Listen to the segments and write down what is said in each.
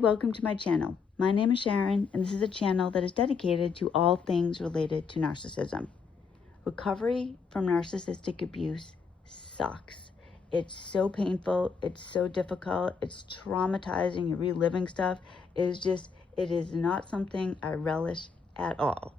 welcome to my channel. My name is Sharon, and this is a channel that is dedicated to all things related to narcissism. Recovery from narcissistic abuse sucks. It's so painful, it's so difficult, it's traumatizing, you're reliving stuff. It is not something I relish at all.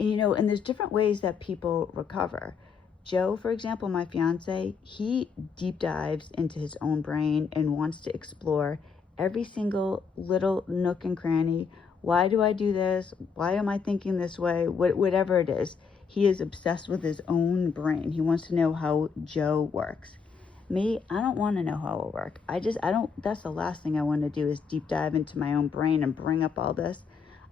And there's different ways that people recover. Joe, for example, my fiance, he deep dives into his own brain and wants to explore every single little nook and cranny. Why do I do this? Why am I thinking this way? Whatever it is, he is obsessed with his own brain. He wants to know how Joe works. Me, I don't want to know how it works. That's the last thing I want to do is deep dive into my own brain and bring up all this.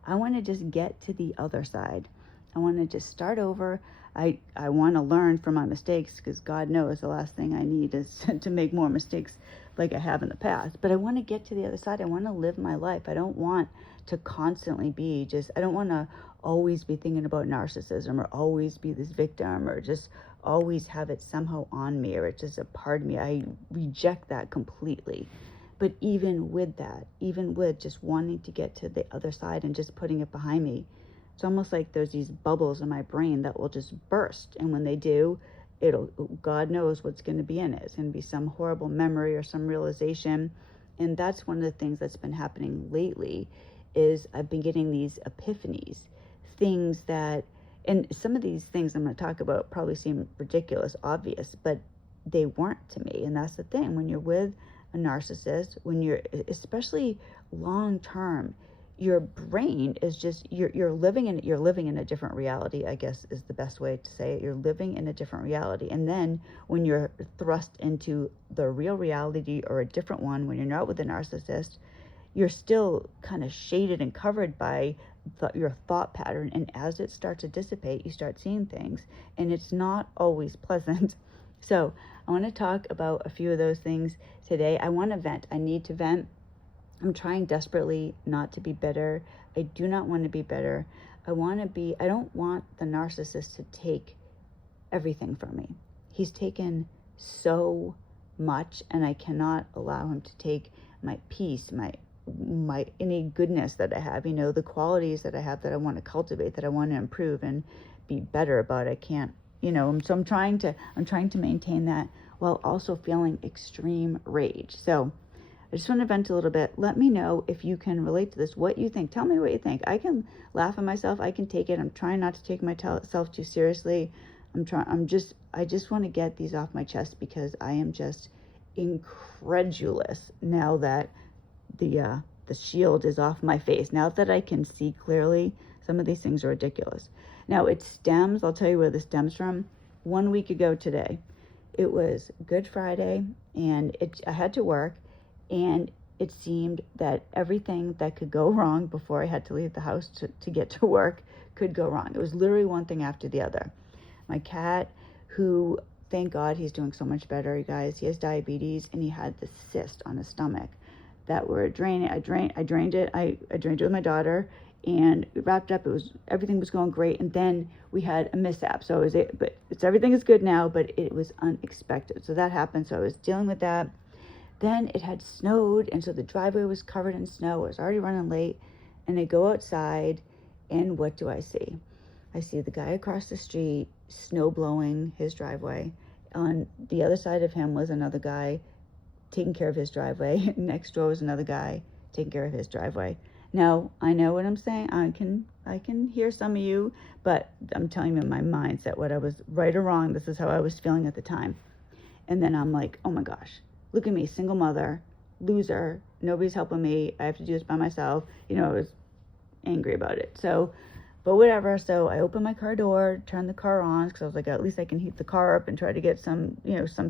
I want to just get to the other side. I want to just start over. I want to learn from my mistakes, because God knows the last thing I need is to make more mistakes like I have in the past. But I want to get to the other side. I want to live my life. I don't want to constantly be I don't want to always be thinking about narcissism, or always be this victim, or just always have it somehow on me, or it's just a part of me. I reject that completely. But even with that, even with just wanting to get to the other side and just putting it behind me, it's almost like there's these bubbles in my brain that will just burst. And when they do, God knows what's going to be in it. It's going to be some horrible memory or some realization. And that's one of the things that's been happening lately, is I've been getting these epiphanies, things that, and some of these things I'm going to talk about probably seem ridiculous, obvious, but they weren't to me. And that's the thing. When you're with a narcissist, when you're, especially long term, your brain is just, you're living in a different reality, I guess is the best way to say it. You're living in a different reality. And then when you're thrust into the real reality, or a different one, when you're not with a narcissist, you're still kind of shaded and covered by your thought pattern. And as it starts to dissipate, you start seeing things, and it's not always pleasant. So I want to talk about a few of those things today. I want to vent. I need to vent. I'm trying desperately not to be bitter. I do not want to be bitter. I don't want the narcissist to take everything from me. He's taken so much, and I cannot allow him to take my peace, my any goodness that I have, the qualities that I have that I want to cultivate, that I want to improve and be better about. I can't, so I'm trying to maintain that while also feeling extreme rage. So I just want to vent a little bit. Let me know if you can relate to this, what you think. Tell me what you think. I can laugh at myself. I can take it. I'm trying not to take myself too seriously. I just want to get these off my chest, because I am just incredulous now that the shield is off my face. Now that I can see clearly, some of these things are ridiculous. Now I'll tell you where this stems from. 1 week ago today, it was Good Friday, and I had to work. And it seemed that everything that could go wrong before I had to leave the house to get to work could go wrong. It was literally one thing after the other. My cat, who, thank God, he's doing so much better, you guys. He has diabetes, and he had this cyst on his stomach that were draining. I drained it. I drained it with my daughter, and it wrapped up. Everything was going great, and then we had a mishap. So everything is good now, but it was unexpected. So that happened. So I was dealing with that. Then it had snowed, and so the driveway was covered in snow. I was already running late, and I go outside, and what do I see? I see the guy across the street snow blowing his driveway. On the other side of him was another guy taking care of his driveway. Next door was another guy taking care of his driveway. Now, I know what I'm saying. I can hear some of you, but I'm telling you in my mindset what I was right or wrong. This is how I was feeling at the time. And then I'm like, oh my gosh. Look at me, single mother, loser, nobody's helping me, I have to do this by myself. I was angry about it. So, but whatever. So I opened my car door, turned the car on, because I was like, at least I can heat the car up and try to get some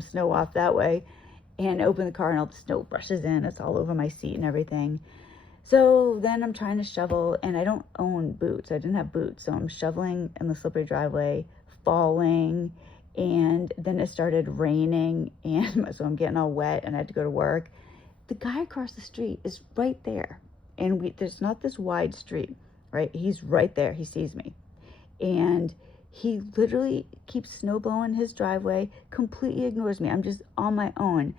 snow off that way. And I open the car, and all the snow brushes in. It's all over my seat and everything. So then I'm trying to shovel, and I don't own boots. I didn't have boots. So I'm shoveling in the slippery driveway, falling. And then it started raining, and so I'm getting all wet, and I had to go to work. The guy across the street is right there, and there's not this wide street, right? He's right there. He sees me, and he literally keeps snow blowing his driveway, completely ignores me. I'm just on my own.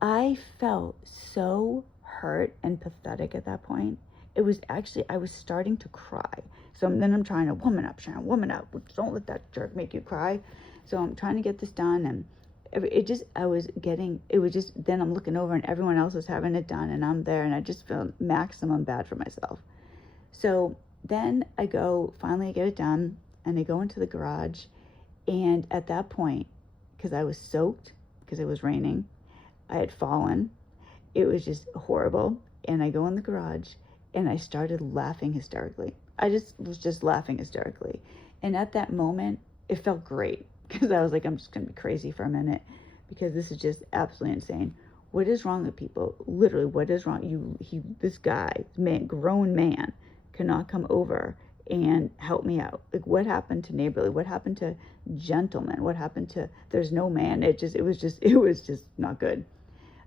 I felt so hurt and pathetic at that point. It was actually, I was starting to cry. So then I'm trying to woman up, Sharon, woman up. Don't let that jerk make you cry. So I'm trying to get this done, and then I'm looking over and everyone else is having it done and I'm there, and I just feel maximum bad for myself. So then finally I get it done, and I go into the garage, and at that point, because I was soaked, because it was raining, I had fallen, it was just horrible, and I go in the garage, and I started laughing hysterically. I was just laughing hysterically. And at that moment, it felt great, because I was like, I'm just going to be crazy for a minute, because this is just absolutely insane. What is wrong with people? Literally, what is wrong? This guy, grown man, cannot come over and help me out. Like, what happened to neighborly? What happened to gentleman? What happened to, there's no man? It was just not good.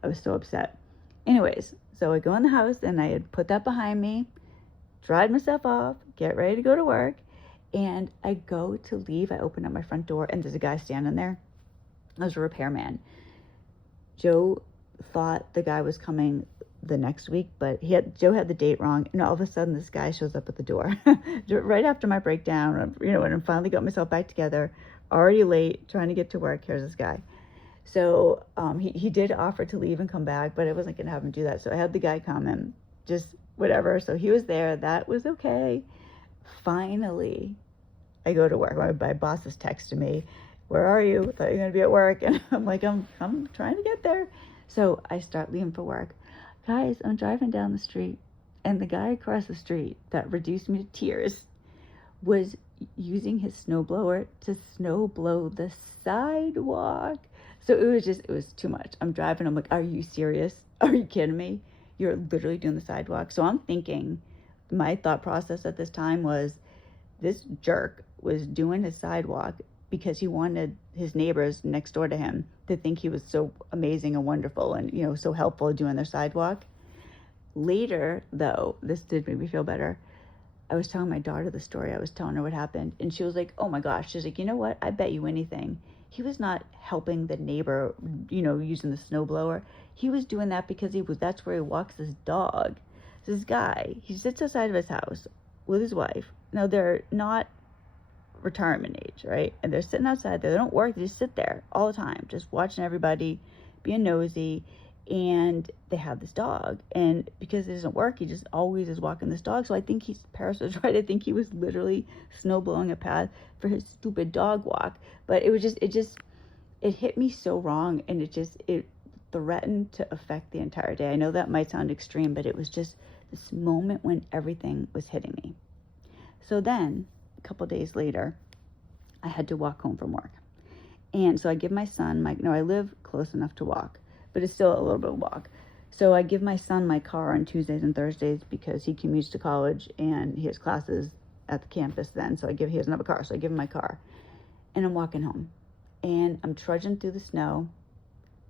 I was so upset. Anyways, so I go in the house, and I had put that behind me, dried myself off, get ready to go to work, and I go to leave. I open up my front door, and there's a guy standing there. It was a repairman. Joe thought the guy was coming the next week, but Joe had the date wrong, and all of a sudden this guy shows up at the door right after my breakdown, when I finally got myself back together, already late, trying to get to work. Here's this guy. So he did offer to leave and come back, but I wasn't going to have him do that. So I had the guy come and just whatever. So he was there. That was okay. Finally, I go to work. My boss is texting me, "Where are you? I thought you were going to be at work." And I'm like, I'm trying to get there. So I start leaving for work. Guys, I'm driving down the street, and the guy across the street that reduced me to tears was using his snowblower to snow blow the sidewalk. So it was too much. I'm driving. I'm like, are you serious? Are you kidding me? You're literally doing the sidewalk. So I'm thinking, my thought process at this time was, this jerk was doing his sidewalk because he wanted his neighbors next door to him to think he was so amazing and wonderful and, so helpful doing their sidewalk. Later, though, this did make me feel better. I was telling my daughter the story. I was telling her what happened, and she was like, oh my gosh. She's like, you know what? I bet you anything, he was not helping the neighbor, using the snowblower. He was doing that because that's where he walks his dog. So this guy, he sits outside of his house with his wife. Now, they're not retirement age, right? And they're sitting outside there. They don't work. They just sit there all the time, just watching everybody, being nosy. And they have this dog. And because it doesn't work, he just always is walking this dog. So I think Paris was right. I think he was literally snow blowing a path for his stupid dog walk. But it hit me so wrong. And it threatened to affect the entire day. I know that might sound extreme, but it was just this moment when everything was hitting me. So then, a couple days later, I had to walk home from work. And so I give my son I live close enough to walk, but it's still a little bit of a walk. So I give my son my car on Tuesdays and Thursdays because he commutes to college and he has classes at the campus then. So he doesn't have a car. So I give him my car, and I'm walking home, and I'm trudging through the snow,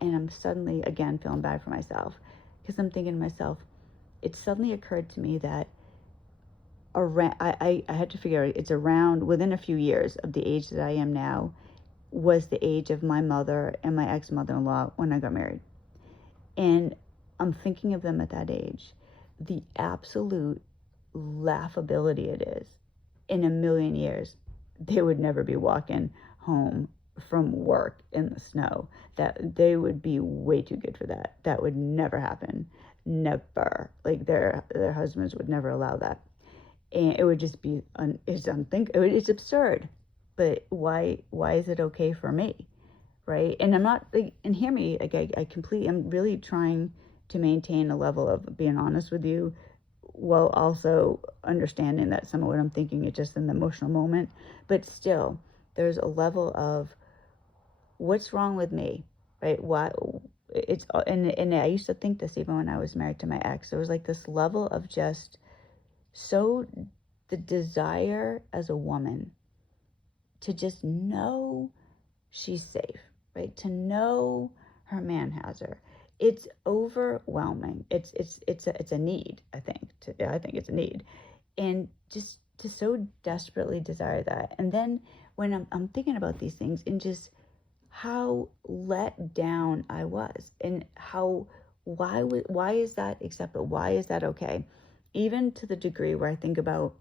and I'm suddenly again feeling bad for myself, because I'm thinking to myself, it suddenly occurred to me that I had to figure out, it's around within a few years of the age that I am now was the age of my mother and my ex-mother-in-law when I got married. And I'm thinking of them at that age, the absolute laughability it is. In a million years, they would never be walking home from work in the snow. That they would be way too good for that. That would never happen. Never. Like their husbands would never allow that. And it would just be it's absurd. But why is it okay for me, right? And I'm not and hear me, I'm really trying to maintain a level of being honest with you, while also understanding that some of what I'm thinking is just an emotional moment. But still, there's a level of what's wrong with me, right? Why and I used to think this even when I was married to my ex. There was like this level of just the desire as a woman to just know she's safe, right? To know her man has her. It's overwhelming. It's a need, I think. I think it's a need. And just to so desperately desire that. And then when I'm thinking about these things and just how let down I was, and how why is that acceptable? Why is that okay? Even to the degree where I think about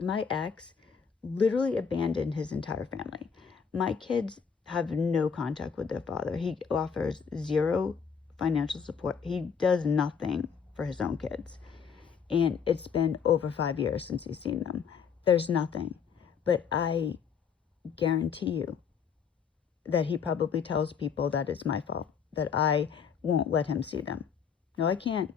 my ex literally abandoned his entire family. My kids have no contact with their father. He offers zero financial support. He does nothing for his own kids. And it's been over 5 years since he's seen them. There's nothing. But I guarantee you that he probably tells people that it's my fault, that I won't let him see them. No, I can't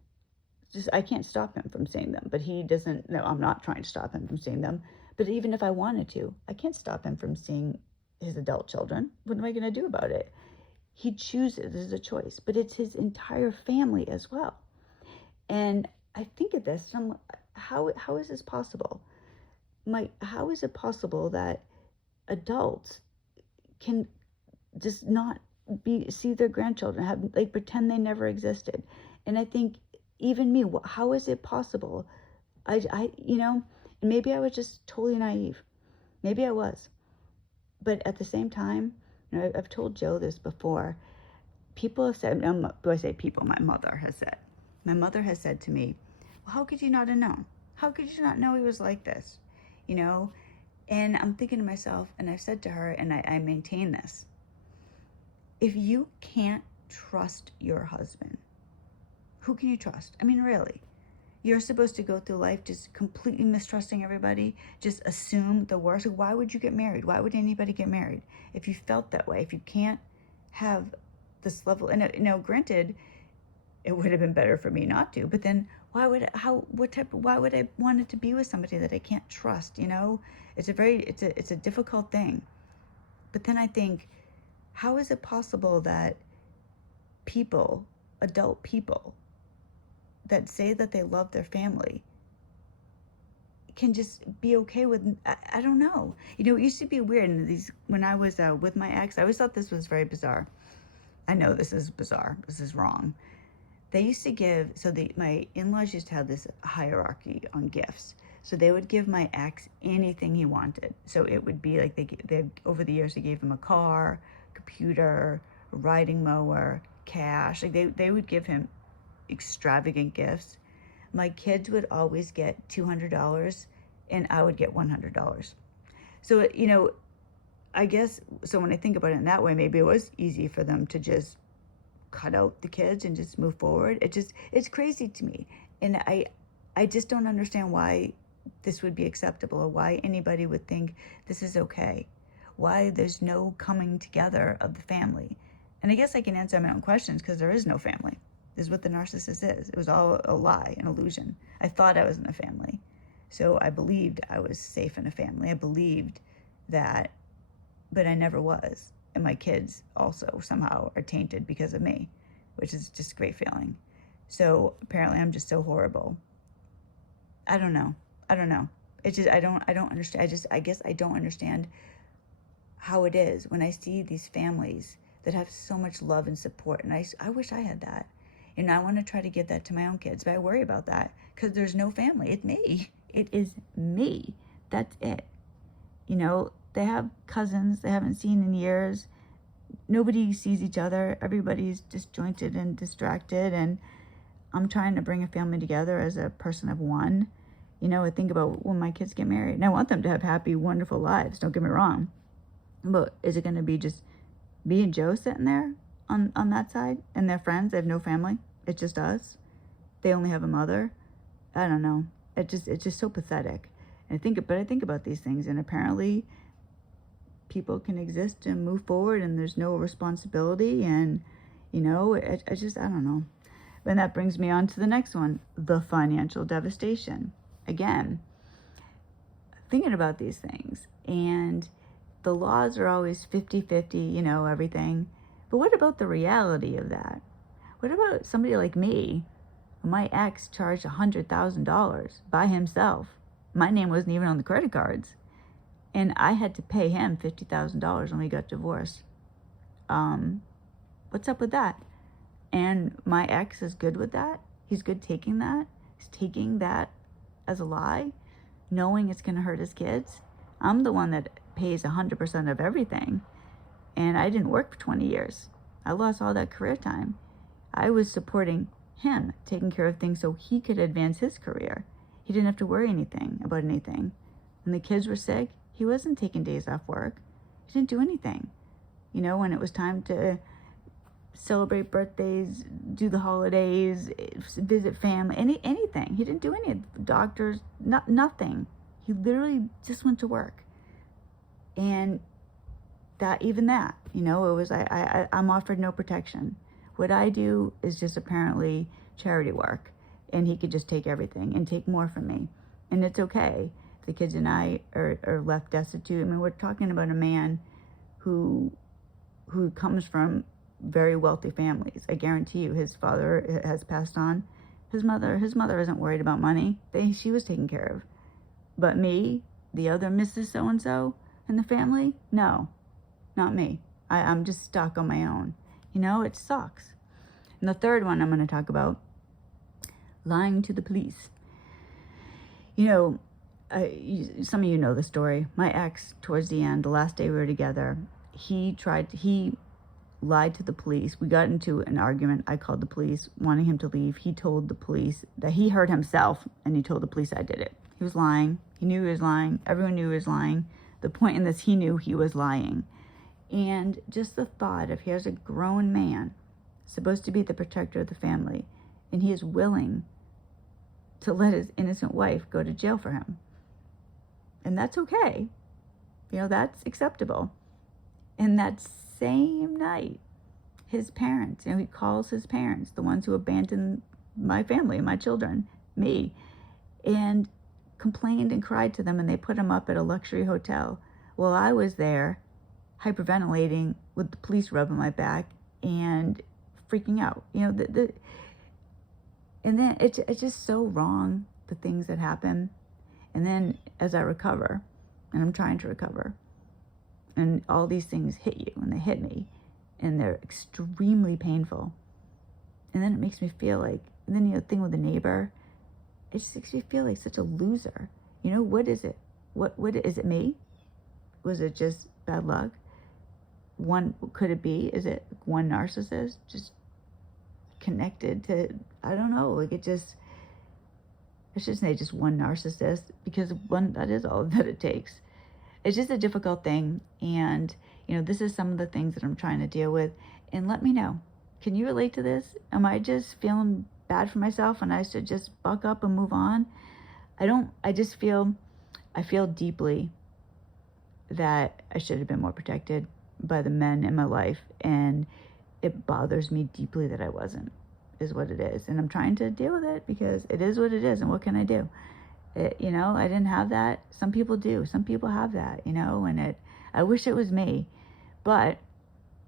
stop him from seeing them, but he doesn't. No, I'm not trying to stop him from seeing them. But even if I wanted to, I can't stop him from seeing his adult children. What am I going to do about it? He chooses, as a choice, but it's his entire family as well. And I think of this, and how is this possible? How is it possible that adults can just not see their grandchildren, pretend they never existed? And I think, even me, how is it possible? And maybe I was just totally naive. Maybe I was. But at the same time, I've told Joe this before. People have said, do I say people? My mother has said to me, well, how could you not have known? How could you not know he was like this? And I'm thinking to myself, and I've said to her, and I maintain this. If you can't trust your husband, who can you trust? I mean, really. You're supposed to go through life just completely mistrusting everybody, just assume the worst. Why would you get married? Why would anybody get married? If you felt that way, if you can't have this level, and granted, it would have been better for me not to, but then why would I want to be with somebody that I can't trust? It's a difficult thing. But then I think, how is it possible that adult people that say that they love their family can just be okay with, I don't know. It used to be weird. And when I was with my ex, I always thought this was very bizarre. I know this is bizarre. This is wrong. They used to give, my in-laws used to have this hierarchy on gifts. So they would give my ex anything he wanted. So it would be like they over the years, they gave him a car, computer, a riding mower, cash. Like they would give him extravagant gifts. My kids would always get $200 and I would get $100. So, I guess, so when I think about it in that way, maybe it was easy for them to just cut out the kids and just move forward. It's crazy to me. And I just don't understand why this would be acceptable, or why anybody would think this is okay. Why there's no coming together of the family. And I guess I can answer my own questions, because there is no family. This is what the narcissist is. It was all a lie, an illusion. I thought I was in a family. So I believed I was safe in a family. I believed that, but I never was. And my kids also somehow are tainted because of me, which is just a great feeling. So apparently I'm just so horrible. I don't know. It's just, I don't understand. I guess I don't understand how it is when I see these families that have so much love and support. And I wish I had that. I want to try to give that to my own kids, but I worry about that because there's no family. It's me. It is me. That's it. They have cousins they haven't seen in years. Nobody sees each other. Everybody's disjointed and distracted. And I'm trying to bring a family together as a person of one. I think about when my kids get married. And I want them to have happy, wonderful lives. Don't get me wrong. But is it going to be just me and Joe sitting there on that side? And their friends, they have no family. It's just us. They only have a mother. I don't know. It's just so pathetic. And I think about these things, and apparently people can exist and move forward, and there's no responsibility, and I don't know. And that brings me on to the next one, the financial devastation. Again, thinking about these things, and the laws are always 50-50, everything. But what about the reality of that? What about somebody like me? My ex charged $100,000 by himself. My name wasn't even on the credit cards. And I had to pay him $50,000 when we got divorced. What's up with that? And my ex is good with that. He's good taking that. He's taking that as a lie, knowing it's going to hurt his kids. I'm the one that pays 100% of everything. And I didn't work for 20 years. I lost all that career time. I was supporting him, taking care of things so he could advance his career. He didn't have to worry about anything. When the kids were sick, he wasn't taking days off work. He didn't do anything. You know, when it was time to celebrate birthdays, do the holidays, visit family, anything. He didn't do any doctors, nothing. He literally just went to work. And even that, you know, it was, I'm offered no protection. What I do is just apparently charity work, and he could just take everything and take more from me. And it's okay if the kids and I are left destitute. I mean, we're talking about a man who comes from very wealthy families. I guarantee you his father has passed on. His mother isn't worried about money. She was taken care of. But me, the other Mrs. So-and-so in the family, no, not me. I'm just stuck on my own. You know, it sucks. And the third one I'm going to talk about, lying to the police. You know, some of you know the story. My ex, towards the end, the last day we were together, he lied to the police. We got into an argument. I called the police, wanting him to leave. He told the police that he hurt himself, and he told the police I did it. He was lying. He knew he was lying. Everyone knew he was lying. The point in this, he knew he was lying. And just the thought of, here's a grown man, supposed to be the protector of the family, and he is willing to let his innocent wife go to jail for him. And that's okay. You know, that's acceptable. And that same night, his parents, you know, he calls his parents, the ones who abandoned my family, my children, me, and complained and cried to them, and they put him up at a luxury hotel. Well, I was there hyperventilating with the police rubbing my back and freaking out. You know, and then it's just so wrong, the things that happen. And then as I recover, and I'm trying to recover, and all these things hit you, and they hit me, and they're extremely painful. And then it makes me feel like, and then, you know, the thing with the neighbor, it just makes me feel like such a loser. You know, what is it? What is it, me? Was it just bad luck? Could it be? Is it one narcissist just connected to, I don't know, like I should say just one narcissist, because that is all that it takes. It's just a difficult thing. And, you know, this is some of the things that I'm trying to deal with. And let me know, can you relate to this? Am I just feeling bad for myself and I should just buck up and move on? I feel deeply that I should have been more protected by the men in my life. And it bothers me deeply that I wasn't, is what it is. And I'm trying to deal with it, because it is what it is. And what can I do? You know, I didn't have that. Some people do. Some people have that, you know, and I wish it was me, but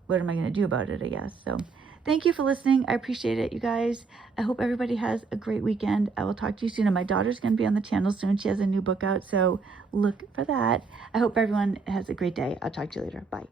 what am I going to do about it, I guess? So thank you for listening. I appreciate it, you guys. I hope everybody has a great weekend. I will talk to you soon. And my daughter's going to be on the channel soon. She has a new book out, so look for that. I hope everyone has a great day. I'll talk to you later. Bye.